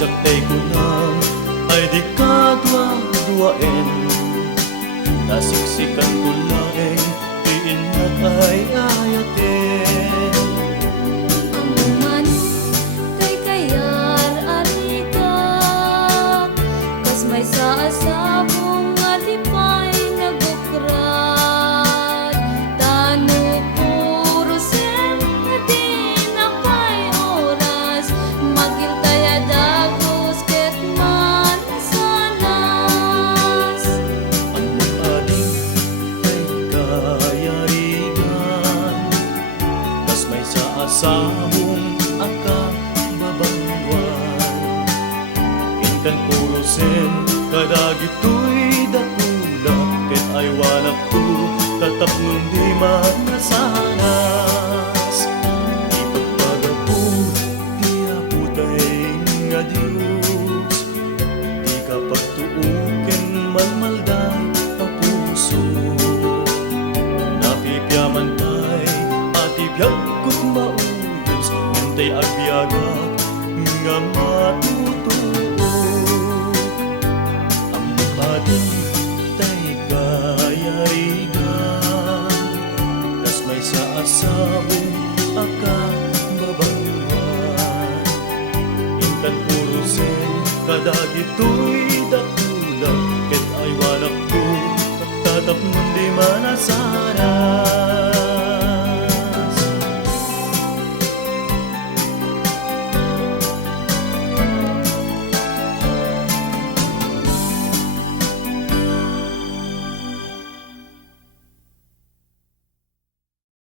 siyak tay kunam ay di kadwa-duain. Nasiksikan ko laeng iinat ay ayatin. Amuman kay kayar arika, kas may saasabong alipay nagukrat. Tano puro sen di na kay oras, magiltaya dagos ket man sanas. Ang ading ay kayarigan, kas may saasabong akababangwan. Inkan puro sen kadagito'y dakula, ket ay walak to tatapnon di manasanas. Ipagpagapu di aputay nga Diyos, di ka pagtuuken malmalday papuso. Napipiyaman tay at ibiyag ko't mauyos, hintay agbiagak nga matutuo. Ang mukading tay kayarigan, kas may saasabong akababangwan. Intan puro sen kadagito'y dakula, ket ay walak to tatapnon di manasaran.